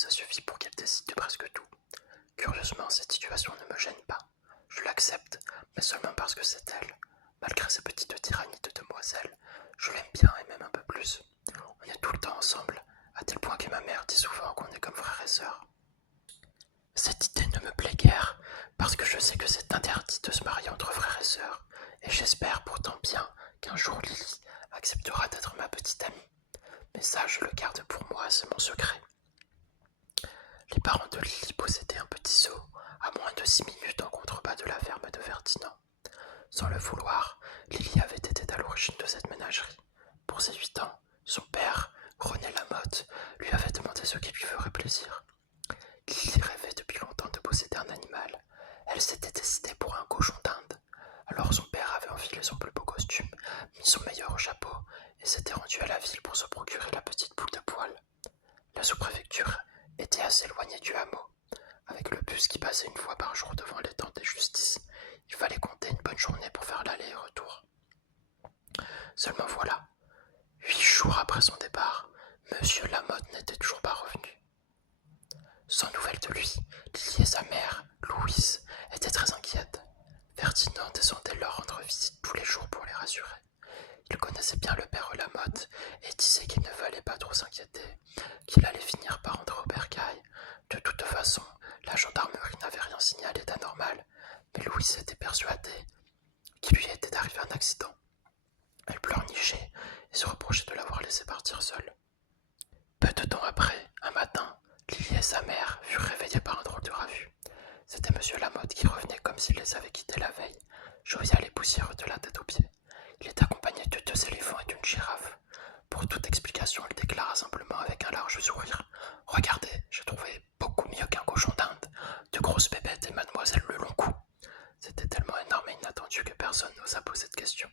ça suffit pour qu'elle décide de presque tout. Curieusement, cette situation ne me gêne pas. Je l'accepte, mais seulement parce que c'est elle. Malgré ses petites tyrannies de demoiselle, je l'aime bien et même un peu plus. On est tout le temps ensemble, à tel point que ma mère dit souvent qu'on est comme frères et sœurs. Cette idée ne me plaît guère, parce que je sais que c'est interdit de se marier entre frères et sœurs, et j'espère pourtant bien qu'un jour Lily acceptera d'être ma petite amie. Mais ça, je le garde pour moi, c'est mon secret. Les parents de Lily possédaient un petit zoo, à moins de 6 minutes en contrebas de la ferme de Ferdinand. Sans le vouloir, Lily avait été à l'origine de cette ménagerie. Pour ses 8 ans, son père, René Lamotte, lui avait demandé ce qui lui ferait plaisir. Lily rêvait depuis longtemps de posséder un animal. Elle s'était décidée pour un cochon d'Inde. Alors son père avait enfilé son plus beau costume, mis son meilleur chapeau et s'était rendu à la ville pour se procurer la petite boule de poil. La sous-préfecture était assez éloignée du hameau. Avec le bus qui passait une fois par jour devant les tentes des justices, il fallait compter une bonne journée pour faire l'aller et retour. Seulement voilà, 8 jours après son départ, Monsieur Lamotte n'était toujours pas revenu. Sans nouvelles de lui, Lily et sa mère, Louise, étaient très inquiètes. Ferdinand descendait leur rendre visite tous les jours pour les rassurer. Il connaissait bien le père Lamotte et disait qu'il ne fallait pas trop s'inquiéter, qu'il allait finir par rentrer au bercail. De toute façon, la gendarmerie n'avait rien signalé d'anormal, mais Louise était persuadée qu'il lui était arrivé un accident. Elle pleurnichait et se reprochait de l'avoir laissé partir seule. Peu de temps après, un matin, Lily et sa mère furent réveillées par un drôle de ravut. C'était Monsieur Lamotte qui revenait comme s'il les avait quittés la veille, jovial et poussiéreux de la tête aux pieds. Il était accompagné de 2 éléphants et d'une girafe. Pour toute explication, il déclara simplement avec un large sourire « Regardez, j'ai trouvé beaucoup mieux qu'un cochon d'Inde, de grosses bébêtes et mademoiselle le long cou. » C'était tellement énorme et inattendu que personne n'osa poser de questions.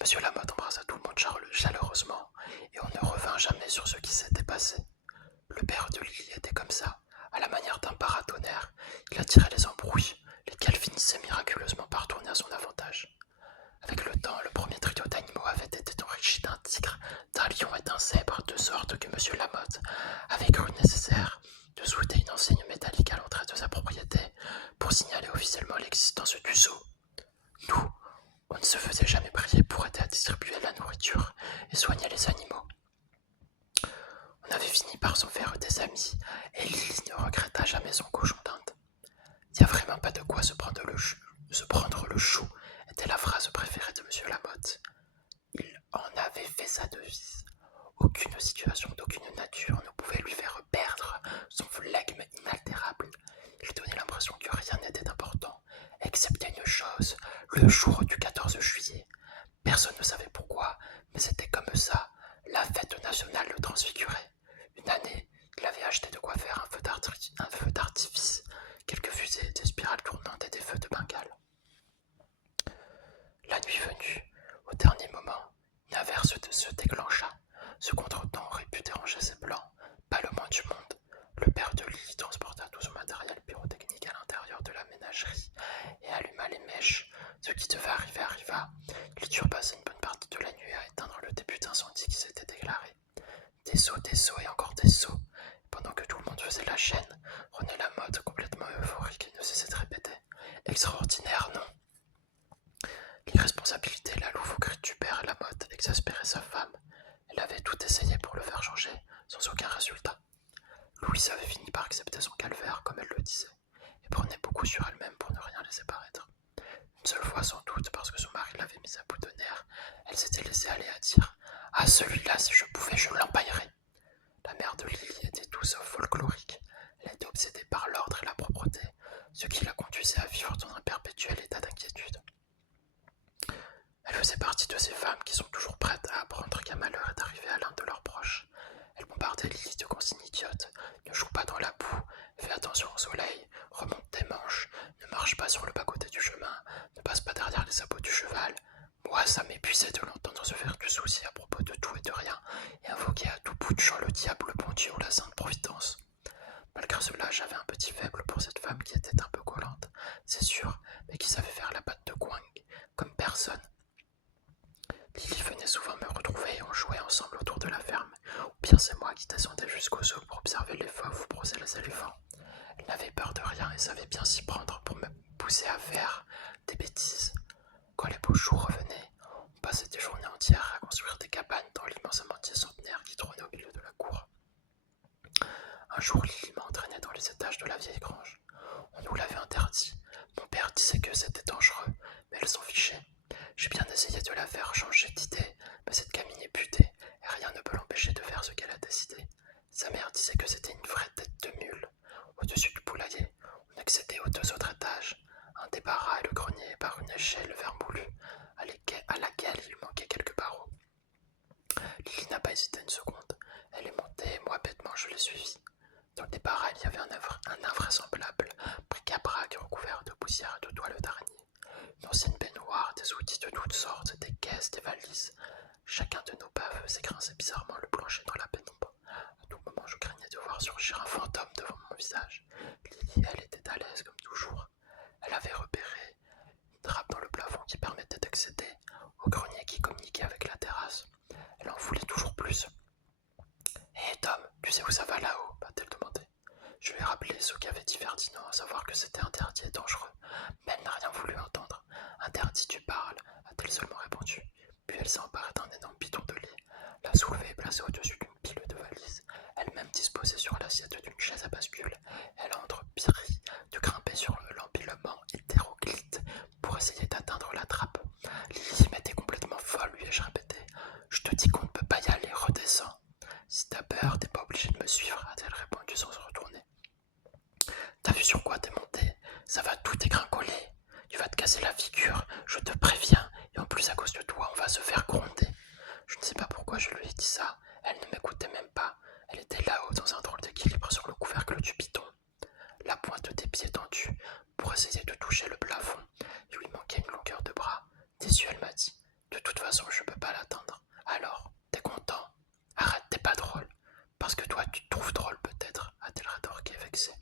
Monsieur Lamotte embrassa tout le monde chaleureusement, et on ne revint jamais sur ce qui s'était passé. Le père de Lily était comme ça, à la manière d'un paratonnerre. Il attirait les embrouilles, lesquelles finissaient miraculeusement par tourner à son avantage. Avec le temps, le premier trio d'animaux avait été enrichi d'un tigre, d'un lion et d'un zèbre, de sorte que Monsieur Lamotte avait cru nécessaire de souhaiter une enseigne métallique à l'entrée de sa propriété pour signaler officiellement l'existence du zoo. Nous, on ne se faisait jamais prier pour aider à distribuer la nourriture et soigner les animaux. On avait fini par s'en faire des amis, et Lily ne regretta jamais son cochon d'Inde. Il n'y a vraiment pas de quoi se prendre le chou, était la phrase préférée de Monsieur Lamotte. Il en avait fait sa devise. Aucune situation d'aucune nature ne pouvait lui faire perdre son flegme inaltérable. Il donnait l'impression que rien n'était important, excepté une chose, le jour du 14 juillet. Personne ne savait pourquoi, mais c'était comme ça, la fête nationale le transfigurait. Une année, il avait acheté de quoi faire un feu d'artifice, quelques fusées, des spirales tournantes et des feux de Bengale. La nuit venue, au dernier moment, une averse se déclencha. Ce contretemps aurait pu déranger ses plans, pas le moins du monde. Le père de Lily transporta tout son matériel pyrotechnique à l'intérieur de la ménagerie et alluma les mèches. Ce qui devait arriver arriva. Ils durent passer une bonne partie de la nuit à éteindre le début d'incendie qui s'était déclaré. Des sauts et encore des sauts. Pendant que tout le monde faisait la chaîne, René Lamotte, complètement euphorique, ne cessait de répéter « Extraordinaire, non ?» L'irresponsabilité et la loufoquerie du père Lamotte exaspéraient sa femme. Elle avait tout essayé pour le faire changer, sans aucun résultat. Louise avait fini par accepter son calvaire, comme elle le disait, et prenait beaucoup sur elle-même pour ne rien laisser paraître. Une seule fois sans doute, parce que son mari l'avait mise à bout de nerfs, elle s'était laissée aller à dire « Ah, celui-là, si je pouvais, je l'empaillerais !» La mère de Lily était tout sauf folklorique. Elle était obsédée par l'ordre et la propreté, ce qui la conduisait à vivre dans un perpétuel état d'inquiétude. Elle faisait partie de ces femmes qui sont toujours prêtes à apprendre qu'un malheur est arrivé à l'un de leurs proches. Elle bombardait Lily de consignes idiotes. Ne joue pas dans la boue, fais attention au soleil, remonte tes manches, ne marche pas sur le bas-côté du chemin, ne passe pas derrière les sabots du cheval. Moi, ça m'épuisait de l'entendre se faire du souci à propos de tout et de rien, et invoquer à tout bout de champ le diable, le bon Dieu ou la Sainte Providence. Malgré cela, j'avais un petit faible pour cette femme qui était un peu collante, c'est sûr, mais qui savait faire la patte de coing, comme personne. Lily venait souvent me retrouver et on jouait ensemble autour de la ferme, ou bien c'est moi qui descendais jusqu'au zoo pour observer les fauves brosser les éléphants. Elle n'avait peur de rien et savait bien s'y prendre pour me pousser à faire des bêtises. Quand les beaux jours revenaient, on passait des journées entières à construire des cabanes dans l'immense amandier centenaire qui trônait au milieu de la cour. Un jour, Lily m'a entraîné dans les étages de la vieille grange. On nous l'avait interdit. Mon père disait que c'était dangereux, mais elle s'en fichait. J'ai bien essayé de la faire changer d'idée, mais cette gamine est butée, et rien ne peut l'empêcher de faire ce qu'elle a décidé. Sa mère disait que c'était une vraie tête de mule. Au-dessus du poulailler, on accédait aux 2 autres étages, un débarras et le grenier par une échelle vermoulue, à laquelle il manquait quelques barreaux. Lily n'a pas hésité une seconde. Elle est montée et moi, bêtement, je l'ai suivie. Dans le débarras, il y avait un invraisemblable bric-à-brac recouvert de poussière et de toiles d'araignée. Une ancienne baignoire, des outils de toutes sortes, des caisses, des valises. Chacun de nos pas faisait grincer bizarrement le plancher dans la pénombre. À tout moment, je craignais de voir surgir un fantôme devant mon visage. Lily, elle, était à l'aise comme toujours. Elle avait repéré une trappe dans le plafond qui permettait d'accéder au grenier qui communiquait avec la terrasse. Elle en voulait toujours plus. Hé Tom, tu sais où ça va là-haut m'a-t-elle demandé. Je lui ai rappelé ce qu'avait dit Ferdinand, à savoir que c'était interdit et dangereux, mais elle n'a rien voulu entendre. Interdit, tu parles, a-t-elle seulement répondu. Puis elle s'est emparée d'un énorme bidon de lait, l'a soulevé et placé au-dessus d'une pile de valises, elle-même disposée sur l'assiette d'une chaise à bascule. Elle a entrepris de grimper sur l'empilement hétéroclite pour essayer d'atteindre la trappe. Lily m'était complètement folle, lui ai-je répété. Je te dis qu'on ne peut pas y aller, redescends. Si t'as peur, t'es pas obligé de me suivre, a-t-elle répondu sans se retourner. T'as vu sur quoi t'es monté? Ça va tout dégringoler. Tu vas te casser la figure, je te préviens, et en plus à cause de toi, on va se faire gronder. Je ne sais pas pourquoi je lui ai dit ça, elle ne m'écoutait même pas. Elle était là-haut dans un drôle d'équilibre sur le couvercle du bidon. La pointe des pieds tendus pour essayer de toucher le plafond. Il lui manquait une longueur de bras. Déçue, elle m'a dit. De toute façon, je peux pas l'atteindre. Alors, t'es content? Arrête, t'es pas drôle. Parce que toi, tu te trouves drôle peut-être, a-t-elle rétorqué vexée.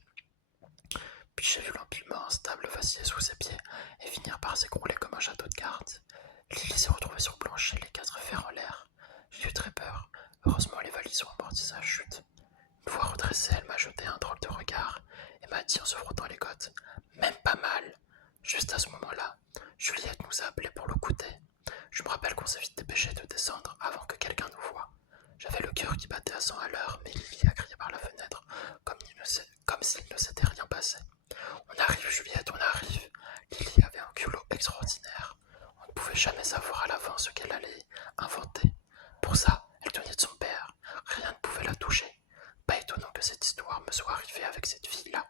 Puis j'ai vu l'empilement instable vaciller sous ses pieds et finir par s'écrouler comme un château de cartes. Lily s'est retrouvée sur le plancher, les 4 fers en l'air. J'ai eu très peur. Heureusement, les valises ont amorti sa chute. Une fois redressée, elle m'a jeté un drôle de regard et m'a dit en se frottant les côtes. Même pas mal. Juste à ce moment-là, Juliette nous a appelés pour le goûter. Je me rappelle qu'on s'est vite dépêché de descendre avant que quelqu'un nous voie. J'avais le cœur qui battait à 100 à l'heure, mais Lily a crié par la fenêtre, comme s'il ne s'était rien passé. On arrive, Juliette, on arrive. Lily avait un culot extraordinaire. On ne pouvait jamais savoir à l'avance ce qu'elle allait inventer. Pour ça, elle tenait de son père. Rien ne pouvait la toucher. Pas étonnant que cette histoire me soit arrivée avec cette fille-là.